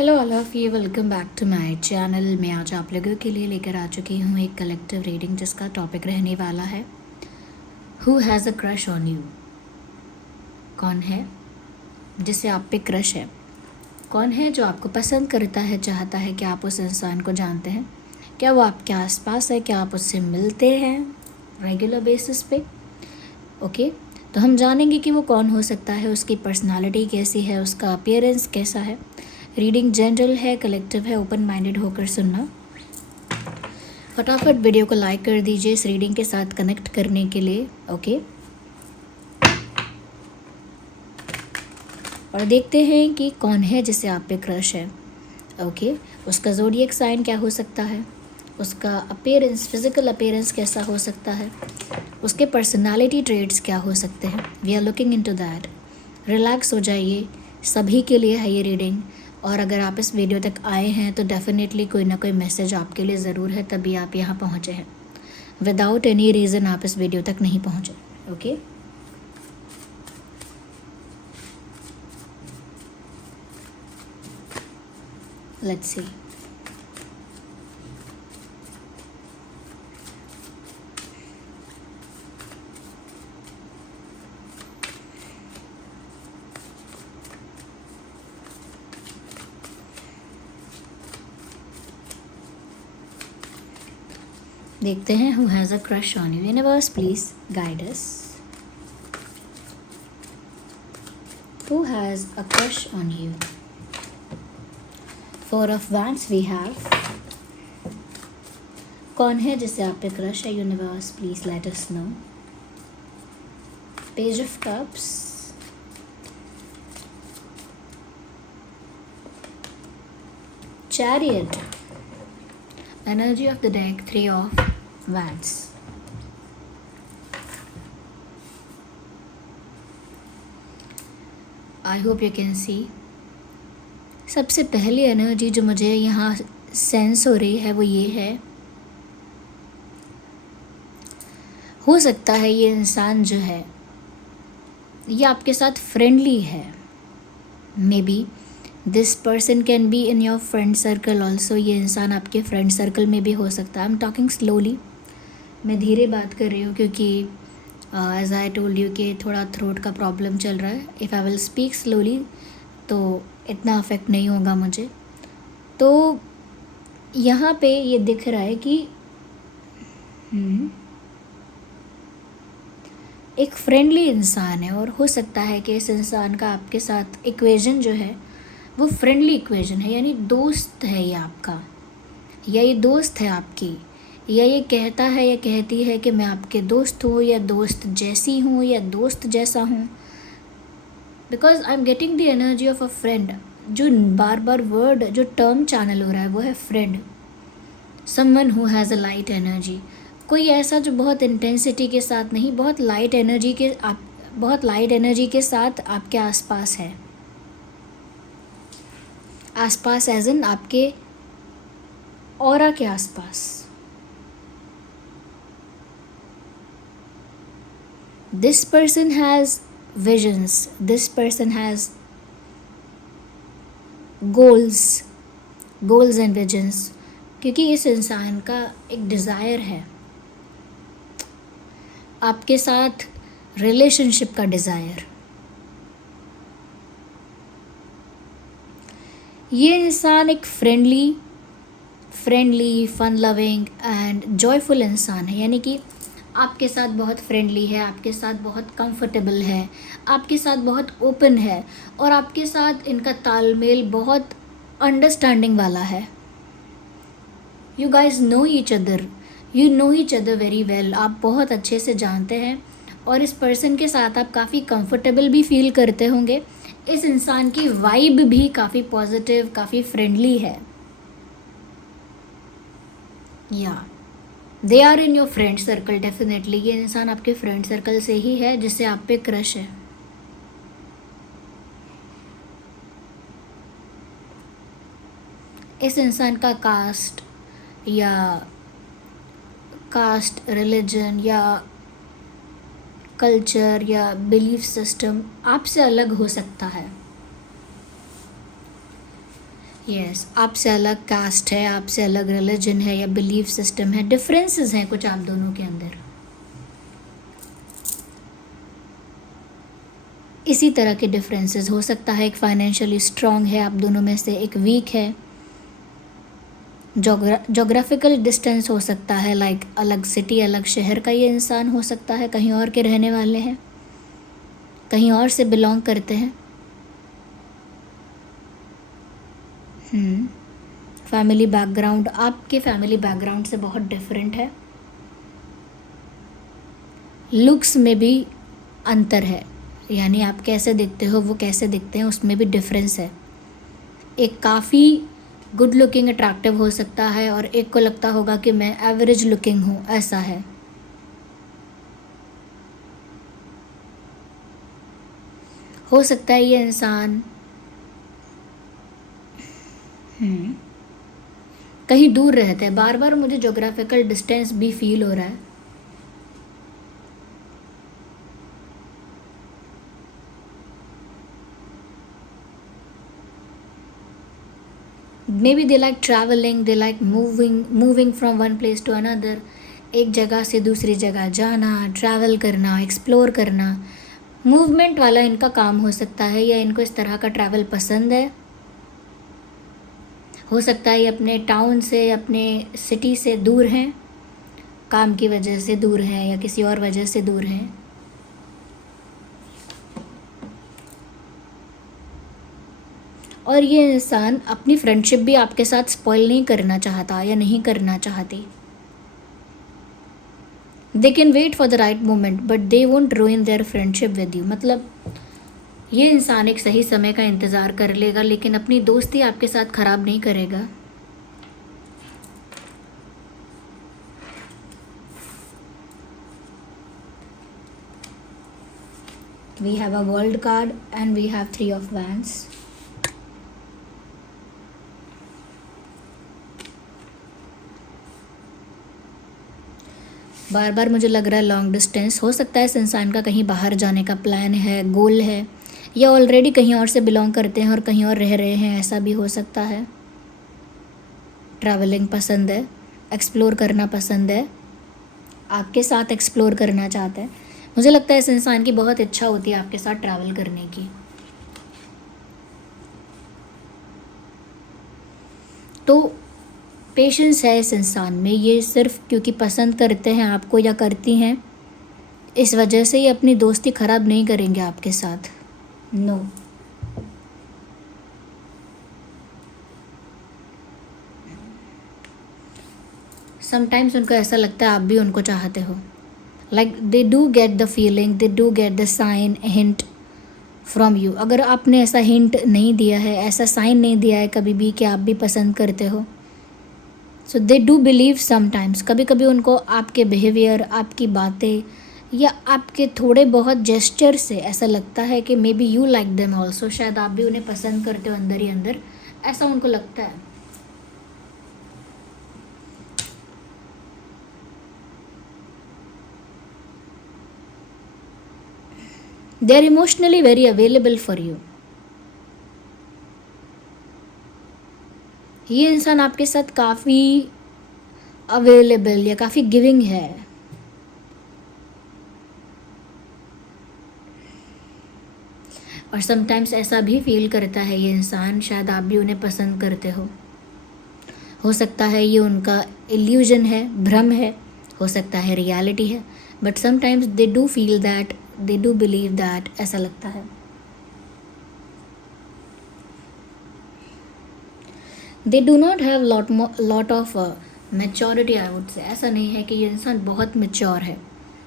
Hello all of you, welcome back to my channel. मैं आज आप लोगों के लिए लेकर आ चुकी हूँ एक कलेक्टिव रीडिंग जिसका टॉपिक रहने वाला है who has a crush on you. कौन है जिसे आप पे क्रश है? कौन है जो आपको पसंद करता है, चाहता है कि आप उस इंसान को जानते हैं? क्या वो आपके आसपास है? क्या आप उससे मिलते हैं रेगुलर बेसिस पे? ओके, तो हम जानेंगे कि वो कौन हो सकता है, उसकी पर्सनालिटी कैसी है, उसका अपीयरेंस कैसा है। रीडिंग जनरल है, कलेक्टिव है, ओपन माइंडेड होकर सुनना। फटाफट वीडियो को लाइक कर दीजिए इस रीडिंग के साथ कनेक्ट करने के लिए। ओके, और देखते हैं कि कौन है जिसे आप पे क्रश है। ओके, उसका ज़ोडिएक साइन क्या हो सकता है, उसका अपीयरेंस, फिजिकल अपीयरेंस कैसा हो सकता है, उसके पर्सनालिटी ट्रेड्स क्या हो सकते हैं। We are looking into that. Relax हो जाइए, सभी के लिए है ये रीडिंग। और अगर आप इस वीडियो तक आए हैं तो डेफिनेटली कोई ना कोई मैसेज आपके लिए ज़रूर है, तभी आप यहाँ पहुँचे हैं। विदाउट एनी रीज़न आप इस वीडियो तक नहीं पहुँचे। Okay, let's see. देखते हैं who has a crush on you. Universe please guide us. Who has a crush on you? Four of wands we have. कौन है जिसे आप पे क्रश है? Universe please let us know. Page of cups, chariot, energy of the deck, three of wands. I hope you can see. सबसे पहली energy जो मुझे यहाँ सेंस हो रही है वो ये है, हो सकता है ये इंसान जो है ये आपके साथ फ्रेंडली है। May be this person can be in your friend circle also. ये इंसान आपके फ्रेंड सर्कल में भी हो सकता है। आई एम टॉकिंग स्लोली, मैं धीरे बात कर रही हूँ क्योंकि एज आई टोल्ड यू कि थोड़ा थ्रोट का प्रॉब्लम चल रहा है। If I will speak slowly तो इतना अफेक्ट नहीं होगा मुझे। तो यहाँ पे ये दिख रहा है कि एक फ्रेंडली इंसान है और हो सकता है कि इस इंसान का आपके साथ इक्वेशन जो है वो फ्रेंडली इक्वेशन है, यानी दोस्त है ये आपका, या ये दोस्त है आपकी, या ये कहता है या कहती है कि मैं आपके दोस्त हूँ या दोस्त जैसी हूँ या दोस्त जैसा हूँ। Because I am getting the energy of a friend. जो बार बार वर्ड, जो टर्म चैनल हो रहा है वो है friend. Someone who has a light energy. कोई ऐसा जो बहुत इंटेंसिटी के साथ नहीं, बहुत लाइट एनर्जी के साथ आपके आसपास है। आसपास एज इन आपके ऑरा के आसपास। This person has visions, this person has goals and visions, क्योंकि इस इंसान का एक डिज़ायर है आपके साथ, रिलेशनशिप का डिज़ायर। ये इंसान एक friendly, fun loving and joyful इंसान है, यानी कि आपके साथ बहुत फ्रेंडली है, आपके साथ बहुत कंफर्टेबल है, आपके साथ बहुत ओपन है और आपके साथ इनका तालमेल बहुत अंडरस्टैंडिंग वाला है। You guys know each other, you know each other very well. आप बहुत अच्छे से जानते हैं और इस पर्सन के साथ आप काफ़ी कंफर्टेबल भी फील करते होंगे। इस इंसान की वाइब भी काफ़ी पॉजिटिव, काफ़ी फ्रेंडली है। या they are in your friend circle definitely. ये इंसान आपके फ्रेंड सर्कल से ही है जिससे आप पे क्रश है। इस इंसान का कास्ट, रिलीजन या कल्चर या बिलीफ सिस्टम आपसे अलग हो सकता है। यस, आपसे अलग कास्ट है, आपसे अलग रिलीजन है या बिलीफ सिस्टम है, डिफरेंसेस हैं कुछ आप दोनों के अंदर। इसी तरह के डिफरेंसेस हो सकता है, एक फाइनेंशियली स्ट्रांग है आप दोनों में से, एक वीक है। जोग्राफिकल डिस्टेंस हो सकता है, लाइक अलग सिटी अलग शहर का ये इंसान हो सकता है, कहीं और के रहने वाले हैं, कहीं और से बिलोंग करते हैं। फैमिली बैकग्राउंड आपके फैमिली बैकग्राउंड से बहुत डिफरेंट है। लुक्स में भी अंतर है, यानी आप कैसे दिखते हो वो कैसे दिखते हैं उसमें भी डिफरेंस है। एक काफ़ी गुड लुकिंग अट्रैक्टिव हो सकता है और एक को लगता होगा कि मैं एवरेज लुकिंग हूँ, ऐसा है। हो सकता है ये इंसान कहीं दूर रहते हैं। बार बार मुझे जोग्राफिकल डिस्टेंस भी फील हो रहा है। Maybe they like travelling, they like moving from one place to another. एक जगह से दूसरी जगह जाना, ट्रैवल करना, एक्सप्लोर करना, मूवमेंट वाला इनका काम हो सकता है, या इनको इस तरह का ट्रैवल पसंद है। हो सकता है ये अपने टाउन से, अपने सिटी से दूर हैं, काम की वजह से दूर हैं या किसी और वजह से दूर हैं। और ये इंसान अपनी फ्रेंडशिप भी आपके साथ स्पॉइल नहीं करना चाहता या नहीं करना चाहती। They can wait for the right moment but they won't ruin their friendship with you. मतलब ये इंसान एक सही समय का इंतज़ार कर लेगा, लेकिन अपनी दोस्ती आपके साथ ख़राब नहीं करेगा। We have a world card and we have 3 of wands. बार बार मुझे लग रहा है लॉन्ग डिस्टेंस हो सकता है। इस इंसान का कहीं बाहर जाने का प्लान है, गोल है, या ऑलरेडी कहीं और से बिलोंग करते हैं और कहीं और रह रहे हैं, ऐसा भी हो सकता है। ट्रैवलिंग पसंद है, एक्सप्लोर करना पसंद है, आपके साथ एक्सप्लोर करना चाहते हैं। मुझे लगता है इस इंसान की बहुत इच्छा होती है आपके साथ ट्रैवल करने की। तो पेशेंस है इस इंसान में। ये सिर्फ क्योंकि पसंद करते हैं आपको या करती हैं, इस वजह से ये अपनी दोस्ती ख़राब नहीं करेंगे आपके साथ। नो। समटाइम्स उनको ऐसा लगता है आप भी उनको चाहते हो। Like they do get the feeling, they do get the sign, hint from you. अगर आपने ऐसा हिंट नहीं दिया है, ऐसा साइन नहीं दिया है कभी भी कि आप भी पसंद करते हो, सो दे डू बिलीव समटाइम्स। कभी कभी उनको आपके बिहेवियर, आपकी बातें या आपके थोड़े बहुत जेस्चर से ऐसा लगता है कि may be you like them also. शायद आप भी उन्हें पसंद करते हो अंदर ही अंदर, ऐसा उनको लगता है। They are emotionally very available for you. ये इंसान आपके साथ काफ़ी अवेलेबल या काफ़ी गिविंग है। और समटाइम्स ऐसा भी फील करता है ये इंसान, शायद आप भी उन्हें पसंद करते हो सकता है ये उनका इल्यूजन है, भ्रम है, हो सकता है रियलिटी है, but sometimes they do feel that, they do believe that, ऐसा लगता है। They do not have lot of maturity, I would say. ऐसा नहीं है कि ये इंसान बहुत मैच्योर है,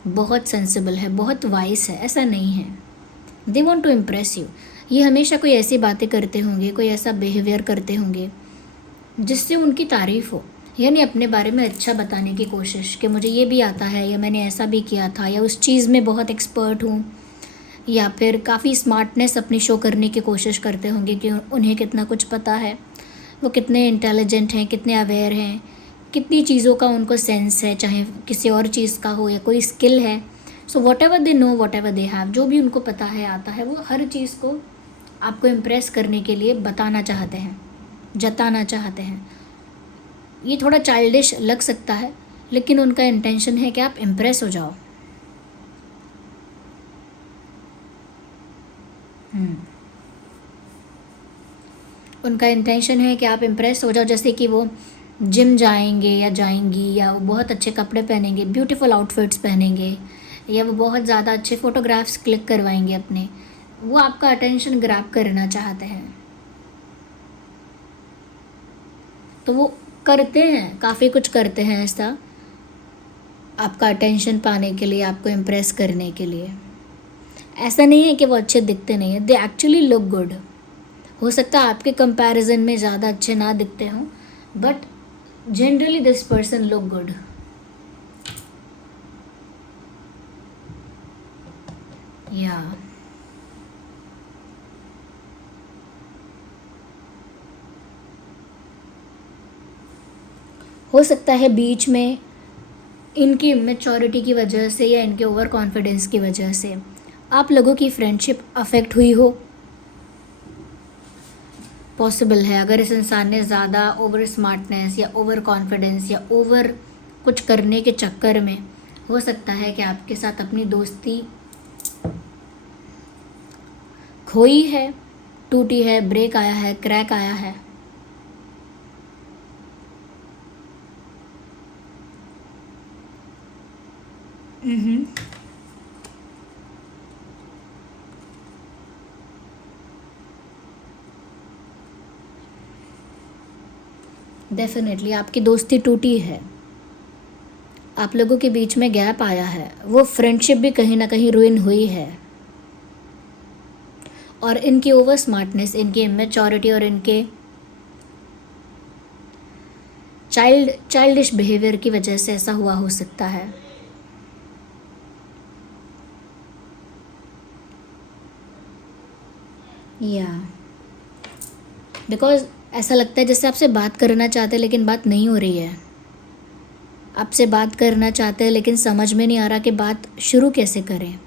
बहुत सेंसिबल है, बहुत वाइस है, ऐसा नहीं है। They want to impress you. ये हमेशा कोई ऐसी बातें करते होंगे, कोई ऐसा बिहेवियर करते होंगे जिससे उनकी तारीफ़ हो, यानी अपने बारे में अच्छा बताने की कोशिश कि मुझे ये भी आता है, या मैंने ऐसा भी किया था, या उस चीज़ में बहुत एक्सपर्ट हूँ, या फिर काफ़ी स्मार्टनेस अपनी शो करने की कोशिश करते होंगे कि उन्हें कितना कुछ पता है, वो कितने इंटेलिजेंट हैं, कितने अवेयर हैं, कितनी चीज़ों का उनको सेंस है, चाहे किसी और चीज़ का हो या कोई स्किल है। So what ever they know, what ever they have, जो भी उनको पता है, आता है, वो हर चीज़ को आपको इम्प्रेस करने के लिए बताना चाहते हैं। जताना चाहते हैं। ये थोड़ा चाइल्डिश लग सकता है, लेकिन उनका इंटेंशन है कि आप इम्प्रेस हो जाओ। उनका इंटेंशन है कि आप इम्प्रेस हो जाओ, जैसे कि वो जिम जाएंगे या जाएंगी, या वो बहुत अच्छे कपड़े पहनेंगे, ब्यूटीफुल आउटफिट्स पहनेंगे, या वो बहुत ज़्यादा अच्छे फ़ोटोग्राफ्स क्लिक करवाएंगे अपने। वो आपका अटेंशन ग्रैब करना चाहते हैं, तो वो करते हैं, काफ़ी कुछ करते हैं ऐसा आपका अटेंशन पाने के लिए, आपको इम्प्रेस करने के लिए। ऐसा नहीं है कि वो अच्छे दिखते नहीं हैं, दे एक्चुअली लुक गुड। हो सकता है आपके कंपैरिजन में ज़्यादा अच्छे ना दिखते हों, but generally this person look good. या हो सकता है बीच में इनकी इमेच्योरिटी की वजह से या इनके ओवर कॉन्फिडेंस की वजह से आप लोगों की फ्रेंडशिप अफेक्ट हुई हो। पॉसिबल है, अगर इस इंसान ने ज़्यादा ओवर स्मार्टनेस या ओवर कॉन्फिडेंस या ओवर कुछ करने के चक्कर में, हो सकता है कि आपके साथ अपनी दोस्ती खोई है, टूटी है, ब्रेक आया है, क्रैक आया है। डेफिनेटली आपकी दोस्ती टूटी है, आप लोगों के बीच में गैप आया है, वो फ्रेंडशिप भी कहीं ना कहीं रुइन हुई है। और इनकी ओवर स्मार्टनेस, इनकी इमेच्योरिटी और इनके चाइल्डिश बिहेवियर की वजह से ऐसा हुआ हो सकता है। या बिकॉज ऐसा लगता है जैसे आपसे बात करना चाहते हैं लेकिन बात नहीं हो रही है, आपसे बात करना चाहते हैं लेकिन समझ में नहीं आ रहा कि बात शुरू कैसे करें।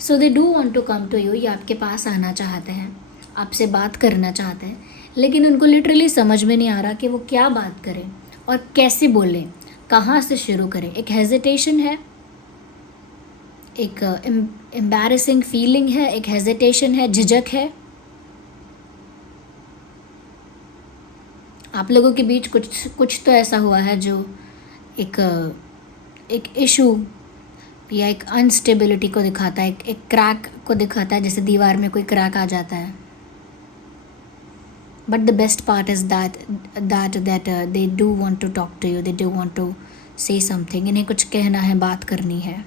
So they do want to come to you, ये आपके पास आना चाहते हैं, आपसे बात करना चाहते हैं, लेकिन उनको लिटरली समझ में नहीं आ रहा कि वो क्या बात करें और कैसे बोलें, कहाँ से शुरू करें। एक हेजिटेशन है, एक एम्बैरेसिंग फीलिंग है, एक हेजिटेशन है, झिझक है। आप लोगों के बीच कुछ तो ऐसा हुआ है जो एक इशू या एक अनस्टेबिलिटी को दिखाता है, एक क्रैक को दिखाता है, जैसे दीवार में कोई क्रैक आ जाता है। But the best part is that they do want to talk to you, they do want to say something. इन्हें कुछ कहना है, बात करनी है।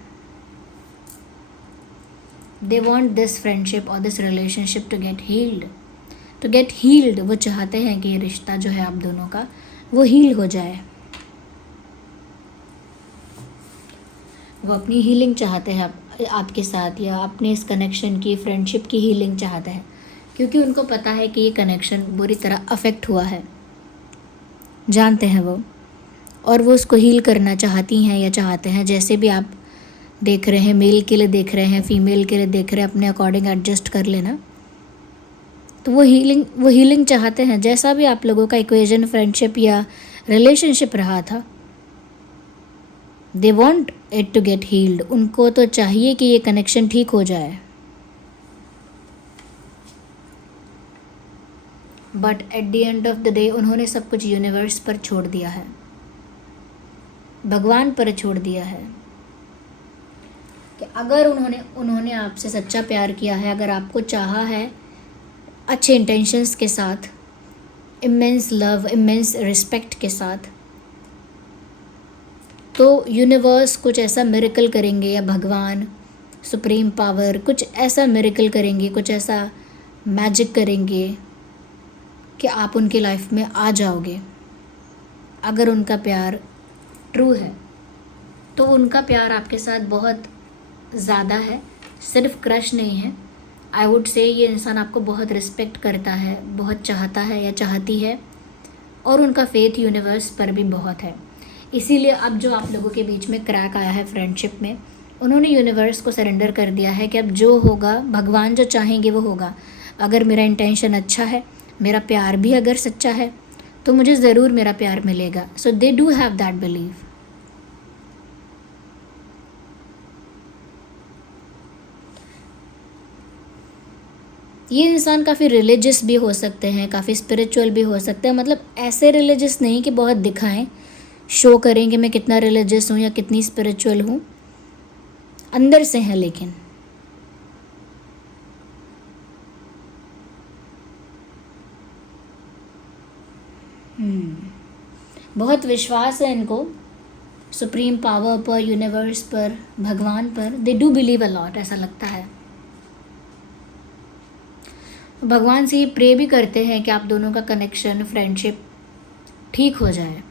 दे वॉन्ट दिस फ्रेंडशिप और this relationship to get healed. वो चाहते हैं कि ये रिश्ता जो है आप दोनों का वो हील हो जाए। वो अपनी हीलिंग चाहते हैं आपके साथ, या अपने इस कनेक्शन की, फ्रेंडशिप की हीलिंग चाहते हैं, क्योंकि उनको पता है कि ये कनेक्शन बुरी तरह अफेक्ट हुआ है, जानते हैं वो, और वो उसको हील करना चाहती हैं या चाहते हैं। जैसे भी आप देख रहे हैं, मेल के लिए देख रहे हैं, फीमेल के लिए देख रहे हैं, अपने अकॉर्डिंग एडजस्ट कर लेना। तो वो हीलिंग चाहते हैं। जैसा भी आप लोगों का इक्वेशन, फ्रेंडशिप या रिलेशनशिप रहा था, they want it to get healed. उनको तो चाहिए कि ये कनेक्शन ठीक हो जाए, but at the end of the day उन्होंने सब कुछ यूनिवर्स पर छोड़ दिया है, भगवान पर छोड़ दिया है, कि अगर उन्होंने आपसे सच्चा प्यार किया है, अगर आपको चाहा है अच्छे इंटेंशंस के साथ, इमेंस लव, इमेंस रिस्पेक्ट के साथ, तो यूनिवर्स कुछ ऐसा मिरेकल करेंगे, या भगवान, सुप्रीम पावर कुछ ऐसा मिरेकल करेंगे, कुछ ऐसा मैजिक करेंगे कि आप उनकी लाइफ में आ जाओगे। अगर उनका प्यार ट्रू है तो उनका प्यार आपके साथ बहुत ज़्यादा है, सिर्फ क्रश नहीं है। आई वुड से ये इंसान आपको बहुत रिस्पेक्ट करता है, बहुत चाहता है या चाहती है, और उनका फेथ यूनिवर्स पर भी बहुत है। इसीलिए अब जो आप लोगों के बीच में क्रैक आया है फ्रेंडशिप में, उन्होंने यूनिवर्स को सरेंडर कर दिया है कि अब जो होगा, भगवान जो चाहेंगे वो होगा। अगर मेरा इंटेंशन अच्छा है, मेरा प्यार भी अगर सच्चा है, तो मुझे ज़रूर मेरा प्यार मिलेगा। So they do have that believe. ये इंसान काफ़ी रिलीजियस भी हो सकते हैं, काफ़ी स्पिरिचुअल भी हो सकते हैं। मतलब ऐसे रिलीजियस नहीं कि बहुत दिखाएं, शो करें कि मैं कितना रिलीजियस हूँ या कितनी स्पिरिचुअल हूँ, अंदर से हैं। लेकिन बहुत विश्वास है इनको सुप्रीम पावर पर, यूनिवर्स पर, भगवान पर। They do believe a lot, ऐसा लगता है। भगवान से ये प्रे भी करते हैं कि आप दोनों का कनेक्शन, फ्रेंडशिप ठीक हो जाए।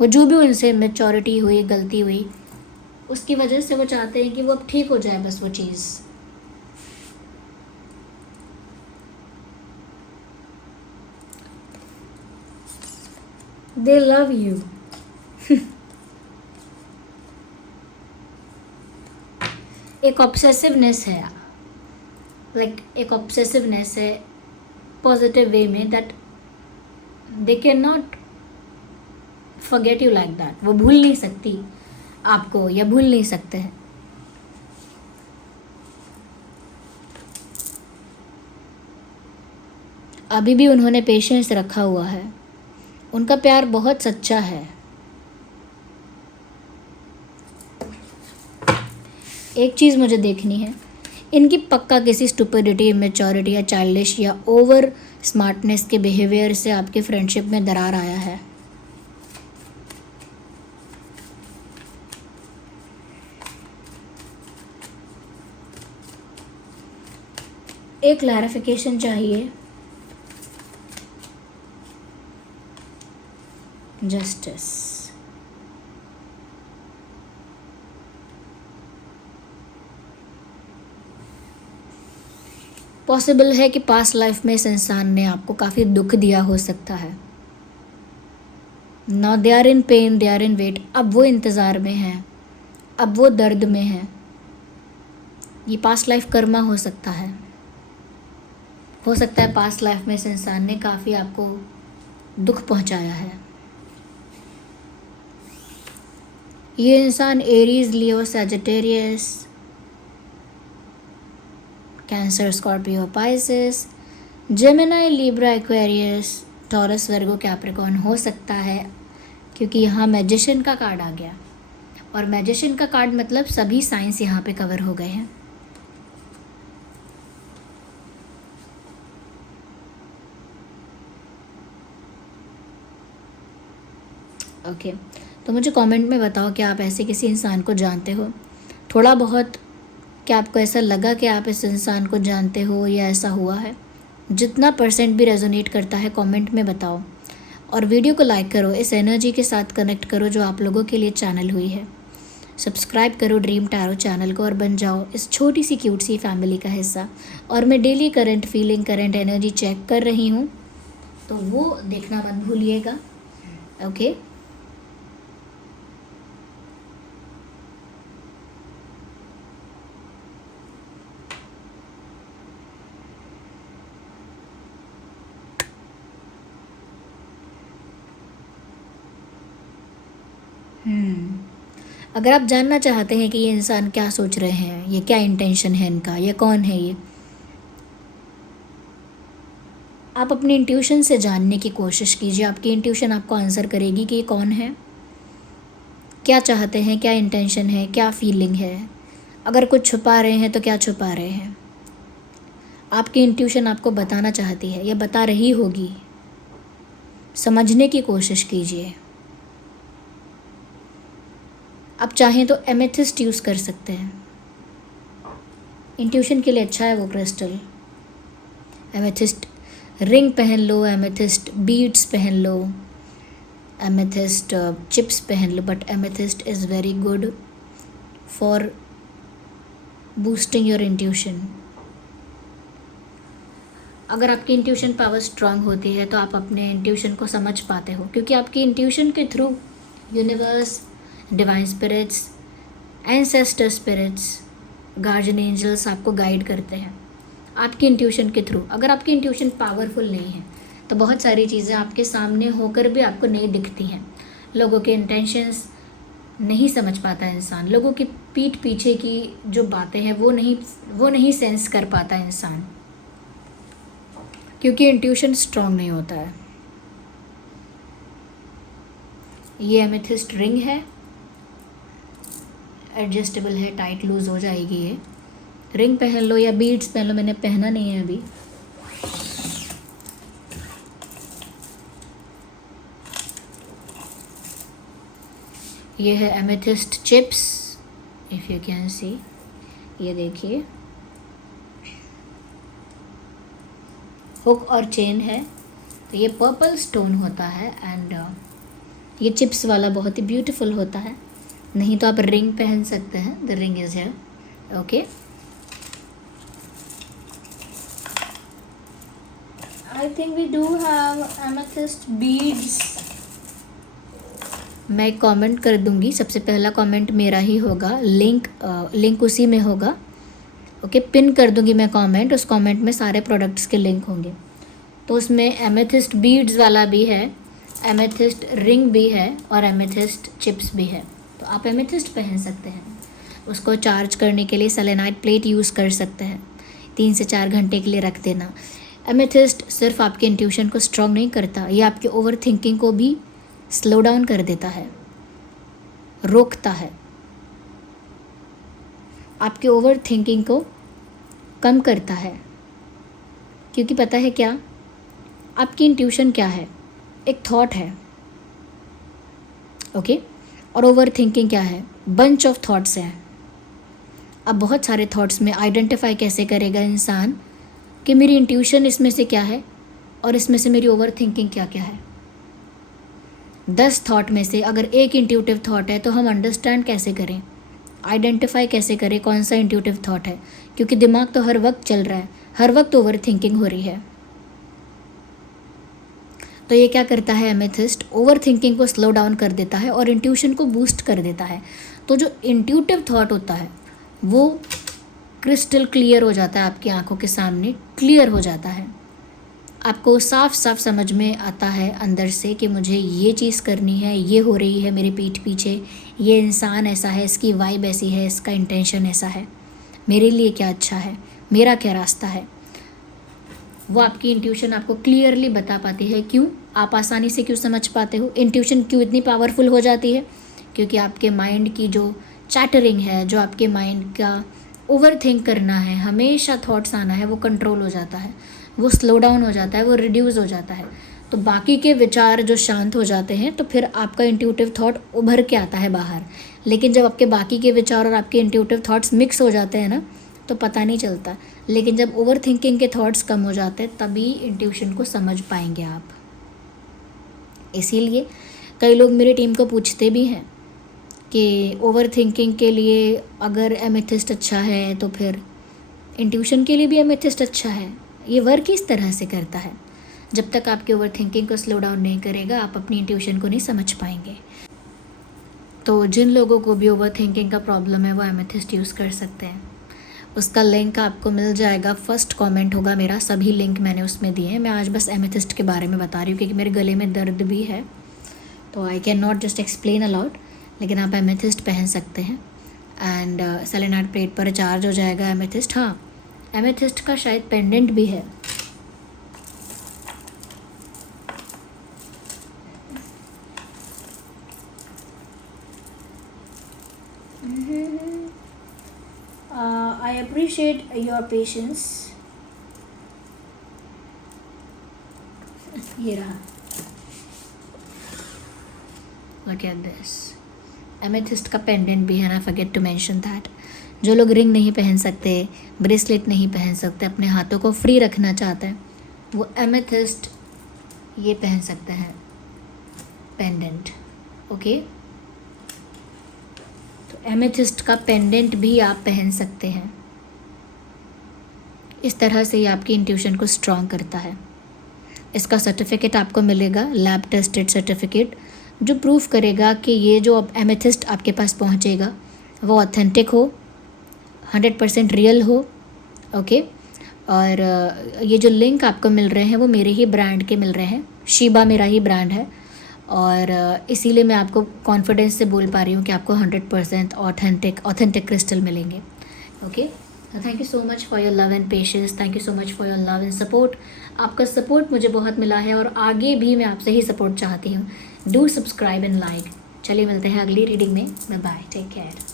वो जो भी उनसे मैच्योरिटी हुई, गलती हुई, उसकी वजह से वो चाहते हैं कि वो अब ठीक हो जाए, बस वो चीज़। दे लव यू। एक ऑब्सेसिवनेस है, एक ऑब्सेसिवनेस है पॉजिटिव वे में, that they can not forget you like that. वो भूल नहीं सकती आपको, या भूल नहीं सकते हैं। अभी भी उन्होंने पेशेंस रखा हुआ है, उनका प्यार बहुत सच्चा है। एक चीज़ मुझे देखनी है, इनकी पक्का किसी स्टुपिडिटी, इमेच्योरिटी या चाइल्डिश या ओवर स्मार्टनेस के बिहेवियर से आपके फ्रेंडशिप में दरार आया है। एक क्लैरिफिकेशन चाहिए, जस्टिस। पॉसिबल है कि पास्ट लाइफ में इस इंसान ने आपको काफ़ी दुख दिया हो सकता है। Now they are in pain, they are in wait. अब वो इंतज़ार में हैं, अब वो दर्द में हैं। ये पास्ट लाइफ कर्मा हो सकता है। हो सकता है पास्ट लाइफ में इस इंसान ने काफ़ी आपको दुख पहुंचाया है। ये इंसान Aries, Leo, Sagittarius, Cancer, Scorpio, Pisces, Gemini, Libra, Aquarius, Taurus, Virgo, Capricorn हो सकता है, क्योंकि यहाँ मैजिशियन का कार्ड आ गया। और मैजिशियन का कार्ड मतलब सभी साइंस यहाँ पे कवर हो गए हैं। ओके, तो मुझे कमेंट में बताओ कि आप ऐसे किसी इंसान को जानते हो। थोड़ा बहुत क्या आपको ऐसा लगा कि आप इस इंसान को जानते हो, या ऐसा हुआ है? जितना परसेंट भी रेजोनेट करता है कमेंट में बताओ। और वीडियो को लाइक करो, इस एनर्जी के साथ कनेक्ट करो जो आप लोगों के लिए चैनल हुई है। सब्सक्राइब करो ड्रीम टैरो चैनल को और बन जाओ इस छोटी सी क्यूट सी फैमिली का हिस्सा। और मैं daily current feeling, current energy check कर रही हूँ, तो वो देखना मत भूलिएगा। ओके, अगर आप जानना चाहते हैं कि ये इंसान क्या सोच रहे हैं, ये क्या इंटेंशन है इनका, ये कौन है ये, आप अपनी इंट्यूशन से जानने की कोशिश कीजिए। आपकी इंट्यूशन आपको आंसर करेगी कि ये कौन है, क्या चाहते हैं, क्या इंटेंशन है, क्या फीलिंग है। अगर कुछ छुपा रहे हैं तो क्या छुपा रहे हैं। आपकी इंट्यूशन आपको बताना चाहती है, या बता रही होगी। समझने की कोशिश कीजिए। आप चाहें तो एमेथिस्ट यूज़ कर सकते हैं, इंट्यूशन के लिए अच्छा है वो क्रिस्टल। एमेथिस्ट रिंग पहन लो, एमेथिस्ट बीड्स पहन लो, एमेथिस्ट चिप्स पहन लो, but amethyst is very good for boosting your intuition. अगर आपकी इंट्यूशन पावर स्ट्रांग होती है तो आप अपने इंट्यूशन को समझ पाते हो, क्योंकि आपकी इंट्यूशन के through universe, divine spirits, ancestor spirits, guardian angels आपको गाइड करते हैं आपकी इंट्यूशन के थ्रू। अगर आपकी इंट्यूशन पावरफुल नहीं है तो बहुत सारी चीज़ें आपके सामने होकर भी आपको नहीं दिखती हैं। लोगों के इंटेंशंस नहीं समझ पाता इंसान, लोगों की पीठ पीछे की जो बातें हैं वो नहीं सेंस कर पाता इंसान, क्योंकि इंट्यूशन स्ट्रांग नहीं होता है। ये एमेथिस्ट रिंग है, एडजस्टेबल है, टाइट लूज हो जाएगी। ये रिंग पहन लो या बीड्स पहन लो, मैंने पहना नहीं है अभी। ये है amethyst chips, if you can see, ये देखिए हुक और चेन है। तो ये पर्पल स्टोन होता है एंड ये चिप्स वाला बहुत ही ब्यूटीफुल होता है। नहीं तो आप रिंग पहन सकते हैं, the ring is here, okay. I think we do have amethyst beads. मैं कमेंट कर दूंगी, सबसे पहला कमेंट मेरा ही होगा, लिंक उसी में होगा, ओके। पिन कर दूंगी मैं कमेंट, उस कमेंट में सारे प्रोडक्ट्स के लिंक होंगे। तो उसमें एमेथिस्ट बीड्स वाला भी है, एमेथिस्ट रिंग भी है और एमेथिस्ट चिप्स भी है। तो आप एमेथिस्ट पहन सकते हैं। उसको चार्ज करने के लिए सेलेनाइट प्लेट यूज़ कर सकते हैं, 3 से 4 घंटे के लिए रख देना। एमेथिस्ट सिर्फ आपके इंट्यूशन को स्ट्रॉन्ग नहीं करता, ये आपके ओवर थिंकिंग को भी स्लो डाउन कर देता है, रोकता है, आपके ओवर थिंकिंग को कम करता है। क्योंकि पता है क्या, आपकी इंट्यूशन क्या है, एक थॉट है, ओके। और ओवर थिंकिंग क्या है, बंच ऑफ थॉट्स हैं। अब बहुत सारे थॉट्स में आइडेंटिफाई कैसे करेगा इंसान कि मेरी इंट्यूशन इसमें से क्या है और इसमें से मेरी ओवर थिंकिंग क्या क्या है। 10 थॉट में से अगर एक इंट्यूटिव थॉट है तो हम अंडरस्टैंड कैसे करें, आइडेंटिफाई कैसे करें कौन सा इंट्यूटिव थॉट है, क्योंकि दिमाग तो हर वक्त चल रहा है, हर वक्त ओवर थिंकिंग हो रही है। तो ये क्या करता है एमेथिस्ट, ओवर थिंकिंग को स्लो डाउन कर देता है और इंट्यूशन को बूस्ट कर देता है। तो जो इंट्यूटिव थॉट होता है वो क्रिस्टल क्लियर हो जाता है, आपकी आंखों के सामने क्लियर हो जाता है। आपको साफ साफ समझ में आता है अंदर से कि मुझे ये चीज़ करनी है, ये हो रही है मेरे पीठ पीछे, ये इंसान ऐसा है, इसकी वाइब ऐसी है, इसका इंटेंशन ऐसा है, मेरे लिए क्या अच्छा है, मेरा क्या रास्ता है। वो आपकी इंट्यूशन आपको क्लियरली बता पाती है। क्यों आप आसानी से क्यों समझ पाते हो, इंट्यूशन क्यों इतनी पावरफुल हो जाती है, क्योंकि आपके माइंड की जो चैटरिंग है, जो आपके माइंड का ओवर थिंक करना है, हमेशा थॉट्स आना है, वो कंट्रोल हो जाता है, वो स्लो डाउन हो जाता है, वो रिड्यूस हो जाता है। तो बाकी के विचार जो शांत हो जाते हैं तो फिर आपका इंट्यूटिव थॉट उभर के आता है बाहर। लेकिन जब आपके बाकी के विचार और आपके इंट्यूटिव थॉट्स मिक्स हो जाते हैं ना, तो पता नहीं चलता। लेकिन जब ओवर थिंकिंग के थॉट्स कम हो जाते हैं तभी इंट्यूशन को समझ पाएंगे आप। इसीलिए कई लोग मेरी टीम को पूछते भी हैं कि ओवर थिंकिंग के लिए अगर एमेथिस्ट अच्छा है तो फिर इंट्यूशन के लिए भी एमेथिस्ट अच्छा है। ये वर्क इस तरह से करता है, जब तक आपके ओवर थिंकिंग को स्लो डाउन नहीं करेगा आप अपनी इंट्यूशन को नहीं समझ पाएंगे। तो जिन लोगों को भी ओवर थिंकिंग का प्रॉब्लम है वो एमेथिस्ट यूज़ कर सकते हैं। उसका लिंक आपको मिल जाएगा, फर्स्ट कमेंट होगा मेरा, सभी लिंक मैंने उसमें दिए हैं। मैं आज बस एमेथिस्ट के बारे में बता रही हूँ क्योंकि मेरे गले में दर्द भी है, तो I can not just explain allowed. लेकिन आप एमेथिस्ट पहन सकते हैं एंड सेलेनाइट प्लेट पर चार्ज हो जाएगा एमेथिस्ट। हाँ, एमेथिस्ट का शायद पेंडेंट भी है। I appreciate your patience. ये रहा, look at this. एमेथिस्ट का पेंडेंट भी है ना, फॉरगेट टू मेंशन दैट। जो लोग रिंग नहीं पहन सकते, ब्रेसलेट नहीं पहन सकते, अपने हाथों को फ्री रखना चाहते हैं, वो एमेथिस्ट ये पहन सकते हैं पेंडेंट, ओके। तो एमेथिस्ट का पेंडेंट भी आप पहन सकते हैं। इस तरह से ये आपकी इंट्यूशन को स्ट्रॉन्ग करता है। इसका सर्टिफिकेट आपको मिलेगा, लैब टेस्टेड सर्टिफिकेट, जो प्रूफ करेगा कि ये जो एमेथिस्ट आपके पास पहुँचेगा वो ऑथेंटिक हो, 100% रियल हो। ओके, और ये जो लिंक आपको मिल रहे हैं वो मेरे ही ब्रांड के मिल रहे हैं, शीबा मेरा ही ब्रांड है, और इसीलिए मैं आपको कॉन्फिडेंस से बोल पा रही हूँ कि आपको 100% ऑथेंटिक क्रिस्टल मिलेंगे। Okay, thank you so much for your love and patience, thank you so much for your love and support. आपका सपोर्ट मुझे बहुत मिला है और आगे भी मैं आपसे ही सपोर्ट चाहती हूँ। Do subscribe and like. चलिए मिलते हैं अगली रीडिंग में। Bye bye, take care.